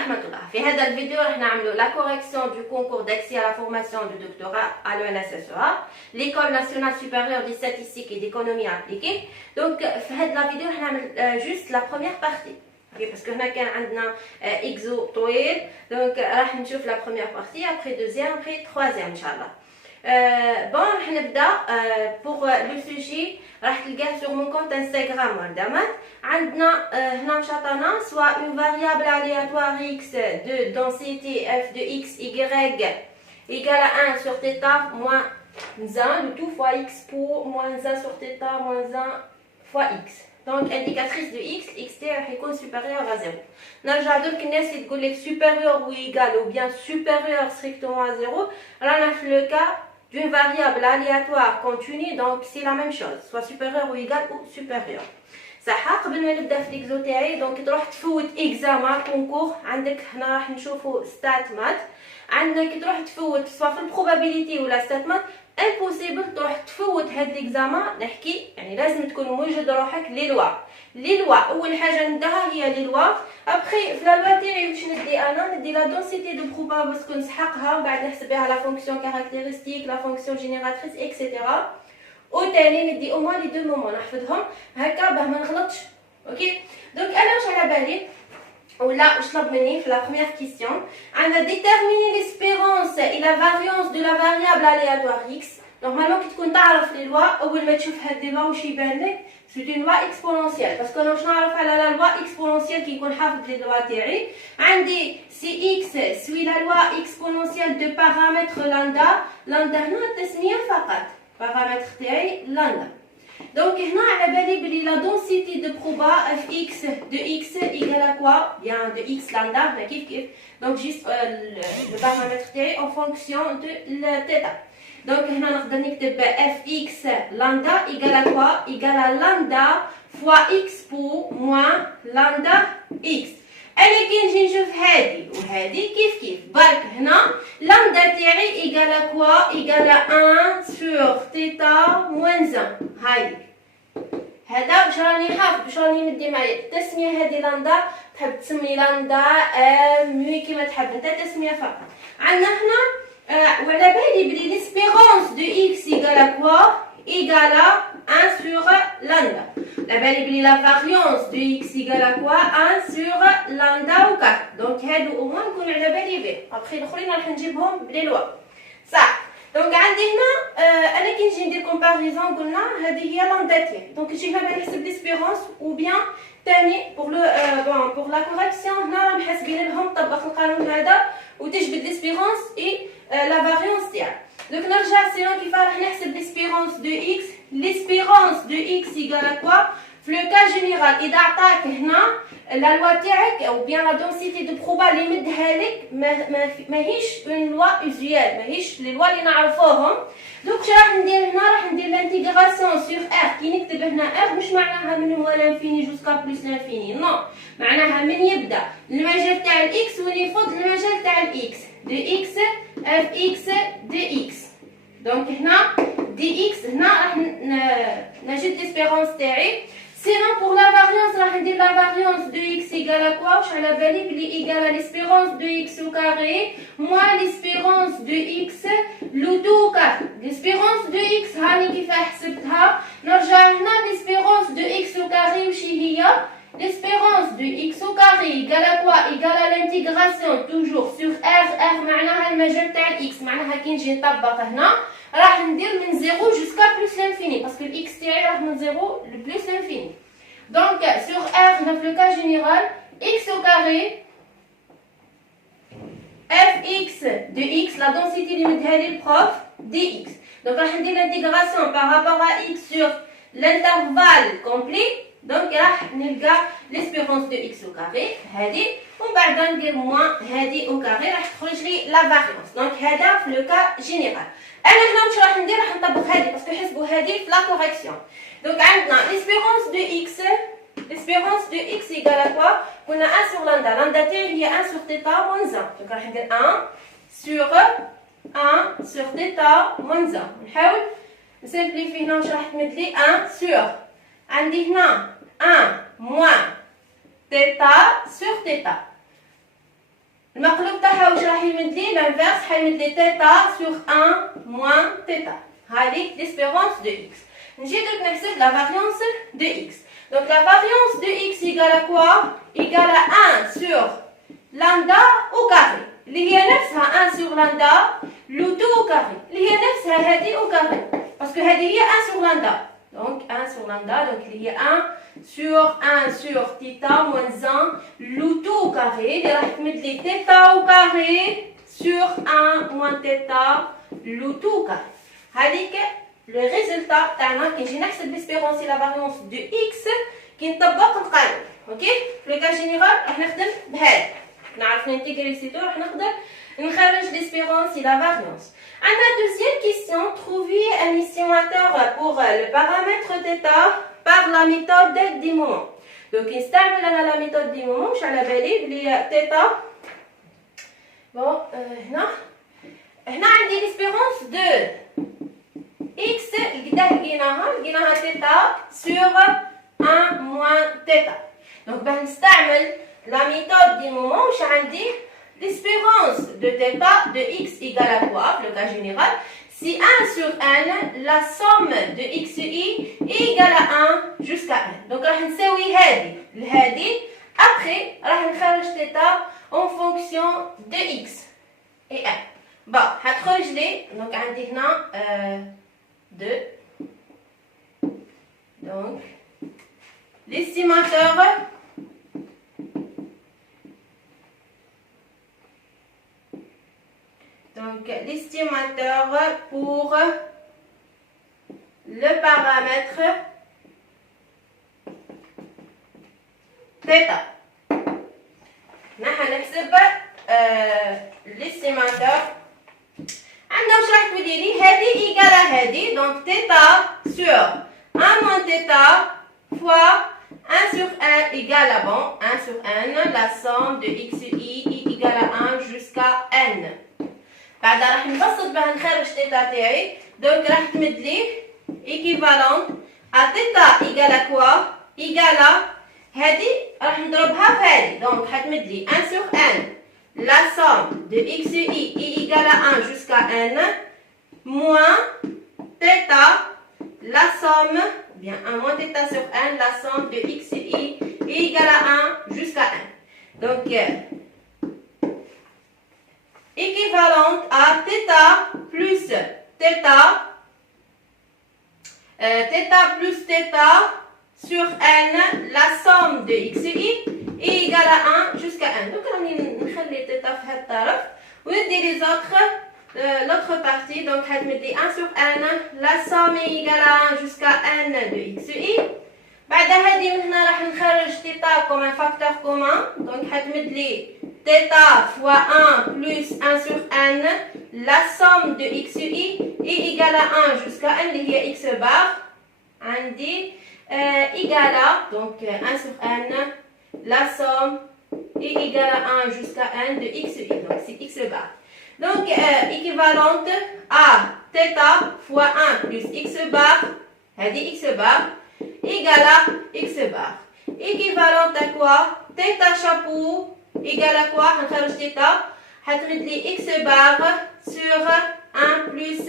rahmatullah. في هذا الفيديو راح نعملوا la correction du concours d'accès à la formation de doctorat à l'ENSSEA, l'école nationale supérieure des statistiques et d'économie appliquée. Donc في هذا la vidéo راح نعمل juste la première partie. Parce que هنا كان عندنا exo طويل. Donc راح نشوف la première partie, après deuxième, après troisième inchallah. Bon, راح نبدا pour le sujet راح تلقاه sur mon compte Instagram وردمت. عندنا هنا مشاطنا soit une variable aléatoire x de densité f de x y égale à 1 sur θ moins 1, le tout fois x pour moins 1 sur θ moins 1 fois x. Donc indicatrice de x, xt راح يكون supérieur à 0. نرجع درك الناس اللي تقول لك supérieur ou égal ou bien supérieur strictement à 0. رانا في le cas d'une variable aléatoire continue, donc c'est la même chose, soit supérieur ou égal ou supérieur. صح قبل ما نبدا في ليكزو تاعي دونك تروح تفوت اكزامان كونكور عندك هنا راح نشوفوا ستات مات عندك تروح تفوت سواء في البروبابيليتي ولا ستات مات امبوسيبل تروح تفوت هاد ليكزامان نحكي يعني لازم تكون موجد روحك لي لوا اول حاجه ندها هي لي لوا ابخي في لا لوا تاعي واش ندي انا ندي لا دونسيتي دو بروبا باسكو نسحقها ومن بعد نحسب بها لا فونكسيون كاركتيرستيك لا فونكسيون جينيراتريس اكسيتيرا وثاني ندي او موان لي دو مومون نحفظهم هكا باه ما نغلطش اوكي دونك انا واش على بالي ولا واش طلب مني في لا بروميير كيسيون عندنا ديتيرميني ليسبيرونس اي لا فاريونس دو لا فاريابل الياتوار اكس نورمالمون كي تكون تعرف لي لوا اول ما تشوف هاد لي لوا واش يبان لك سي اون لوا اكسبونونسيال باسكو انا واش نعرف على لا لوا اكسبونونسيال كي يكون حافظ لي لوا تاعي عندي سي اكس سوي لا لوا اكسبونونسيال دو بارامتر لاندا هنا التسميه فقط بارامتر تاعي لاندا دونك هنا على بالي بلي لا دونسيتي دو بروبا اف اكس دو اكس ايغال كوا بيان دو اكس لاندا هنا كيف دونك جيست لو بارامتر تاعي اون فونكسيون دو تيتا دونك هنا نقدر نكتب اف اكس لاندا ايغال كوا ايغال لاندا فوا اكس بو موان لاندا اكس انا كي نجي نشوف هادي وهادي كيف برك هنا لامدا تاعي ايغال كوا ايغال 1 سور تيتا موان 1 هايدي هذا واش راني حافظ واش راني ندي معايا التسميه هذه لامدا تحب تسمي لامدا مي كيما تحب انت التسميه فقط عندنا هنا وعلى بالي بلي ليسبيرونس دو اكس ايغال كوا ايغال 1 sur lambda. La بالي la variance de x égale à quoi 1 sur lambda ou 4. Donc هادو au moins نكون على بالي به. Après الاخرين راح نجيبهم بلي لوا. صح. دونك عندي هنا انا كي نجي ندير كومباريزون قلنا هذه هي لامدا تاعي. دونك نجي هنا نحسب ليسبيرونس ou bien ثاني pour le pour la correction هنا راهم محاسبين لهم طبق القانون هذا وتجبد ليسبيرونس اي la variance تاعها. Donc نرجع سينو كيف راح نحسب l'espérance de x. L'espérance de x égale à quoi? في le cas général إذا عطاك هنا la loi تاعك أو bien la densité de proba اللي مدها لك ماهيش une loi usuelle ماهيش les lois اللي نعرفوهم. دوك شنو راح ندير هنا راح ندير l'intégration sur r كي نكتب هنا r مش معناها من هو l'infini jusqu'à plus l'infini نو معناها من يبدا المجال تاع الاكس وين يفض المجال تاع الاكس دو اكس اف اكس دي اكس دونك هنا دي اكس هنا راح نجد ليسبيرونس تاعي سينون بور لا فاريونس راح ندير لا فاريونس دو اكس ايغال كوا واش على بالي بلي ايغال ليسبيرونس دو اكس او كاري موان ليسبيرونس دو اكس لو تو كاري ليسبيرونس دو اكس هاني كيف حسبتها نرجع هنا ليسبيرونس دو اكس او كاري واش هي l'espérance de x au carré égale à quoi égale à l'intégration toujours sur r معناها المجال تاع x معناها كي نجي نطبق هنا راح ندير من 0 jusqu'à plus l'infini parce que x تاعي راح من 0 ل plus l'infini donc sur r dans le cas général x au carré fx de x la densité اللي مدها لي البروف dx donc راح ندير l'intégration par rapport à x sur l'intervalle complet دونك راح نلقى ليسبيرونس دو اكس او كاري هذه ومن بعد ندير موان هذه او كاري راح تخرج لي لا فاريونس دونك هذا في لو كا جينيرال انا هنا واش راح ندير راح نطبق هذه باسكو حسبوا هذه في لا كوريكسيون دونك عندنا ليسبيرونس دو اكس ايغال كوا قلنا 1 sur لاندا تاعي هي 1 sur θ moins 1 دونك راح ندير 1 sur θ moins 1 نحاول نسامبليفي هنا واش راح تمد لي 1 sur عندي هنا 1 moins θ sur θ المقلوب تاعها واش راح يمد لي l'inverse حيمد لي تيتا sur 1 moins تيتا. هذيك l'espérance de x. نجي درك نحسب la variance de x. Donc la variance de x égale à quoi? Égale à 1 sur lambda au carré. اللي هي نفسها 1 sur lambda لو تو au carré. اللي هي نفسها هذه au carré. Parce que هذه هي 1 sur lambda. Donc 1 sur lambda, donc il y a 1 sur θ moins 1 le tout au carré. Il راح تمد لي θ au carré sur 1 moins θ le tout au carré. هذيك le résultat تاعنا كي نجي نحسب l'espérance et la variance de x كي نطبق القانون. اوكي في لو كا جينيرال راح نخدم بهذا. نعرف ننتيغري سيتو راح نقدر نخرج l'espérance et la variance. On a deuxième question, trouver un estimateur pour le paramètre θ par la méthode du moment. Donc, نستعمل أنا la méthode du moment مش على بالي بلي θ. Bon, هنا عندي l'espérance de x لقيناها θ sur 1 moins θ. Donc, نستعمل la méthode du moment مش عندي l'espérance de θ de x égale à quoi, le cas général, si 1 sur n, la somme de xi est égale à 1 jusqu'à n. Donc, راح نساوي هذه après راح نخرج θ en fonction de x et n. Bon, هتخرج لي donc عندي هنا 2. Donc, l'estimateur pour le paramètre θ. نحن نحسب l'estimateur. عندنا واش راح تولي لي هذه إيكالا هذه donc θ sur 1 moins θ fois 1 sur 1 égale à 1 sur n, la somme de xi est égale à 1 jusqu'à n. بعد راح نبسط بها نخرج θ تاعي دونك راح تمد لي équivalente à θ égale à quoi égale à هذه راح نضربها في هذه دونك حتمد لي 1 sur n la somme de xi est égale à 1 jusqu'à n moins θ la somme bien 1 moins θ sur n la somme de xi est égale à 1 jusqu'à n. Donc équivalente à θ plus sur n, la somme de xi est égale à 1 jusqu'à n. Donc, on va نخلي θ في هذا الطرف وندي les autres l'autre partie. Donc, هتمدي 1 sur n, la somme est égale à 1 jusqu'à n de xi. بعد هذه من هنا راح نخرج θ comme un facteur commun. Donc, هتمد لي θ fois 1 plus 1 sur n, la somme de xi est égale à 1 jusqu'à n اللي هي x bar عندي égale à donc 1 sur n, la somme est égale à 1 jusqu'à n de xi, donc c'est x bar. Donc équivalente à θ fois 1 plus x bar, هذه x bar égale à x bar. Équivalente à quoi? θ chapeau égale à quoi? هنخرج θ هتمد لي x bar sur 1 plus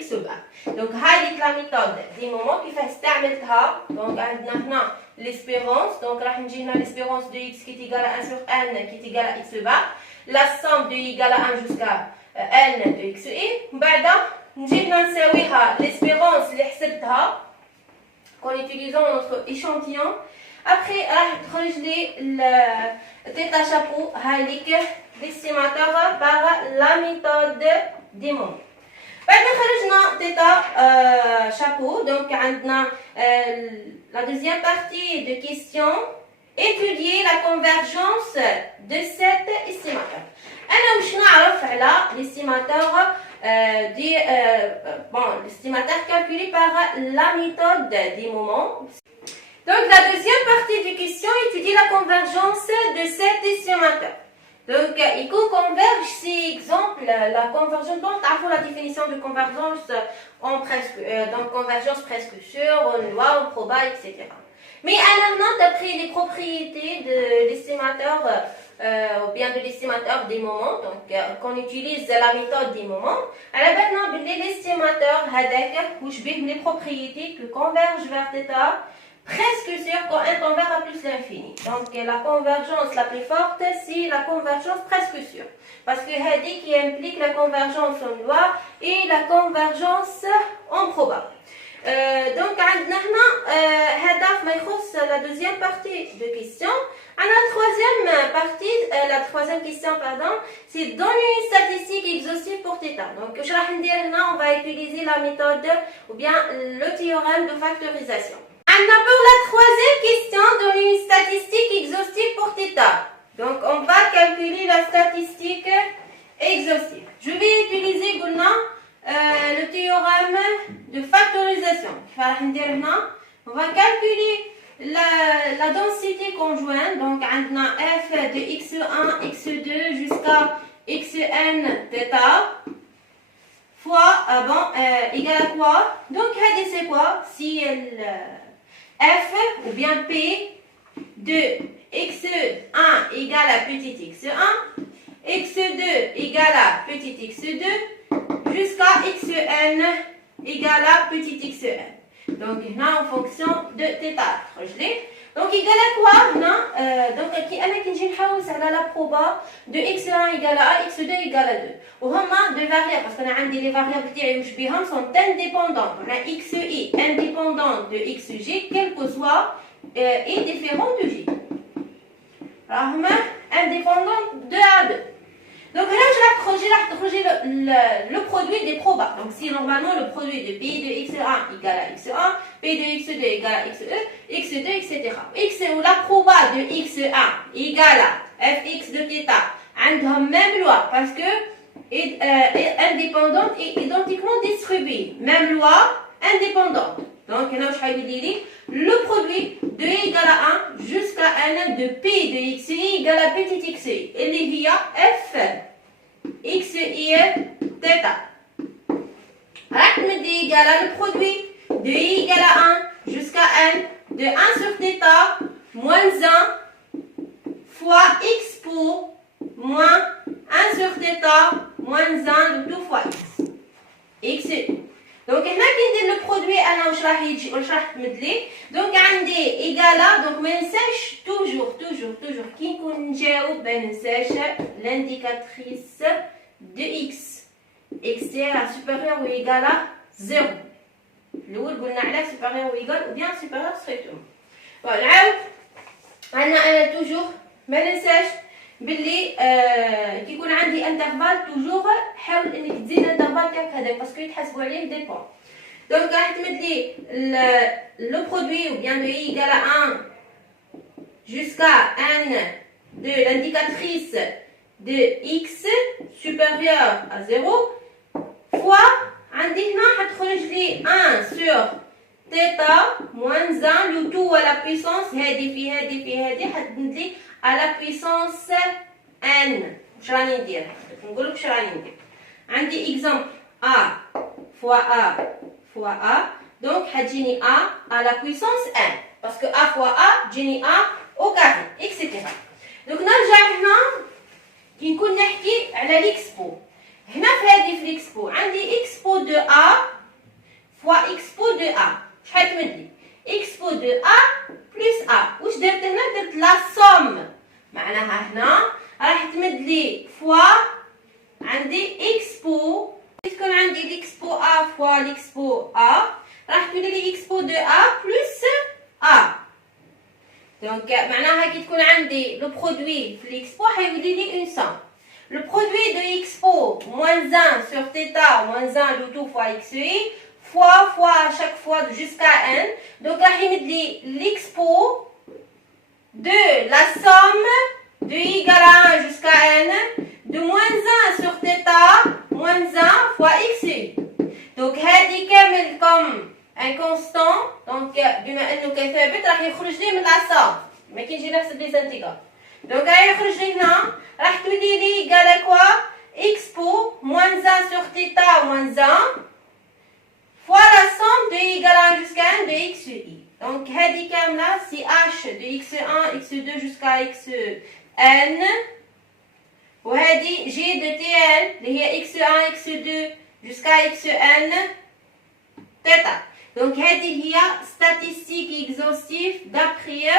x bar. Donc هذه la méthode du moment كيف استعملتها. Donc عندنا هنا l'espérance. Donc راح نجي هنا l'espérance de x qui est égale à 1 sur n qui est égale à x bar. La somme de égale à 1 jusqu'à n de xi. بعد نجي هنا نساويها l'espérance اللي حسبتها en utilisant notre échantillon. Après راح تخرج لي θ chapeau هذيك l'estimateur par la méthode du moment. بعد خرجنا θ chapeau. Donc عندنا la deuxième partie de question, étudier la convergence de cet estimateur. أنا مش نعرف على l'estimateur l'estimateur calculé par la méthode du moment. Donc la deuxième partie de question, étudier la convergence de cet estimateur. Donc il converge si exemple la convergence. Donc تعرفوا la définition de convergence en presque donc convergence presque sûre, en loi, en proba, etc. Mais alors d'après les propriétés de l'estimateur ou bien de l'estimateur des moments, donc qu'on utilise la méthode des moments. على بالنا باللي l'estimateur هذاك وشبيه من les propriétés que convergent vers θ presque sûr quand un tend vers A plus l'infini. Donc la convergence la plus forte, c'est la convergence presque sûre. Parce que هذه qui implique la convergence en loi et la convergence en probable. Donc عندنا هنا هذا ما يخص la deuxième partie de question. La troisième question, pardon, c'est donner une statistique exhaustive pour θ. Donc je vais dire là, on va utiliser la méthode ou bien le théorème de factorisation. Pour la troisième question, donner une statistique exhaustive pour θ. Donc on va calculer la statistique exhaustive. Je vais utiliser maintenant le théorème de factorisation. On va calculer la densité conjointe. Donc on a f de x1, x2 jusqu'à xn θ fois égal à quoi? Donc c'est quoi? Si f ou bien p de x1 égale à petit x1, x2 égale à petit x2, jusqu'à xn égale à petit xn. Donc, là, en fonction de θ. Donc, égal à quoi? Donc, qui est la proba de x1 égale à a, x2 égale à 2. Ou deux variables, parce qu'on a les variables qui sont indépendantes. On a xi indépendant de xj, quel que soit, est différent de j. Indépendant de a2. Donc là, je vais le produit des probas. Donc si normalement le produit de P de x1 égale à x1, P de x2 égale à xe, x2, etc. X ou la proba de x1 égale à fx de θ, ont même loi parce que indépendante et identiquement distribuée. Même loi indépendante. Donc là, je vais dire le produit de y égale à 1 jusqu'à n de P de xi égale à petit xi. Et les via f xi θ. Rahmed égale à le produit de y égale à 1 jusqu'à n de 1 sur θ moins 1 fois x pour moins 1 sur θ moins 1 de 2 fois x. xi. Donc, هنا كي ندير لو برودوي انا واش راح يجي واش راح تمد لي دونك عندي ايغالا دونك ما ننساش توجور كي نكون نجاوب ما ننساش لانديكاتريس دو اكس اكس سوبيريور و ايغالا 0 الاول قلنا على سوبيريور و ايغال او بيان سوبيريور ستريكتوم نعاود انا توجور ما ننساش باللي كي يكون عندي انترفال توجور حاول انك تزيد انترفال تاعك هذاك باسكو يتحسبوا عليه دي بوين دونك راح تمد لي لو برودوي ou bien de y égale à 1 jusqu'à n de l'indicatrice de x supérieur à 0 fois عندي هنا حتخرج لي 1 sur θ moins 1 le tout à la puissance هذه حتمد لي à la puissance n. واش راني ندير؟ نقول لك واش راني ندير. عندي exemple a fois a fois a donc حتجيني a à la puissance n parce que a fois a تجيني a au carré etc. donc نرجع هنا كي نكون نحكي على l'expo. هنا في هذه في l'expo عندي expo de a fois expo de a. شحال تمد لي؟ expo de a plus a. واش درت هنا؟ درت la somme. معناها هنا راح تمد لي فوا عندي اكسبو تكون عندي ليكسبو ا فوا ليكسبو ا راح تولي لي اكسبو دو ا بلس ا دونك معناها كي تكون عندي لو برودوي في ليكسبو حيولي لي اون سوم لو برودوي دو اكسبو موان 1 سور θ موان 1 لو تو فوا اكس اي فوا chaque fois jusqu'à n donc راح يمد لي ليكسبو de la somme de y égale à 1 jusqu'à n de moins 1 sur θ moins 1 fois xi. Donc هذه كامل comme un constant donc بما انه كثابت راح يخرج لي من la somme ما كي نجي نحسب لي انتيغال donc راح يخرج لي هنا راح تولي لي égale à quoi expo moins 1 sur θ moins 1 fois la somme de y égale à 1 jusqu'à n de xi. Donc, هذه كاملة c'est h de x1, x2 jusqu'à xn n وهذه G de Tn اللي هي x1 x2 jusqu'à xn θ. Donc هذه هي statistique exhaustive d'après.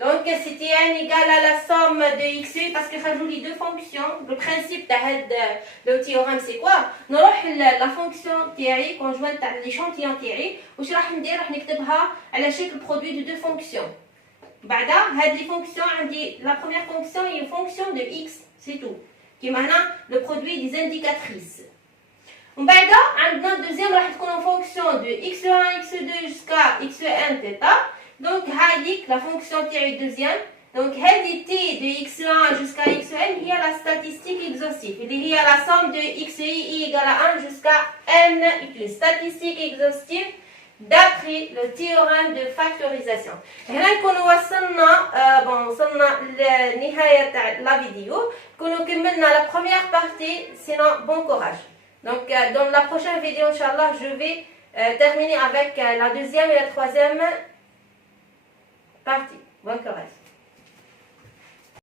Donc c'est Tn égale à la somme de x parce que rajoute les deux fonctions. Le principe de le théorème c'est quoi? نروح la fonction تاعي conjointe تاع l'échantillon تاعي واش راح ندير؟ راح نكتبها على شكل produit de deux fonctions. بعدا هاد les fonctions عندي la première fonction est une fonction de x, c'est tout. كيما هنا le produit des indicatrices. ومن بعدا عندنا الدوزيام راح تكون en fonction de x1 x2 jusqu'à xn θ. Donc هذيك la fonction تاعي deuxième. Donc هذه t de x1 jusqu'à xn هي la statistique exhaustive اللي هي la somme de xi égale à 1 jusqu'à n une statistique exhaustive d'après le théorème de factorisation. هنا نكونوا وصلنا لنهاية تاع la vidéo. نكونوا كملنا la première partie. Sinon bon courage. Donc dans la prochaine vidéo inchallah je vais terminer avec la deuxième et la troisième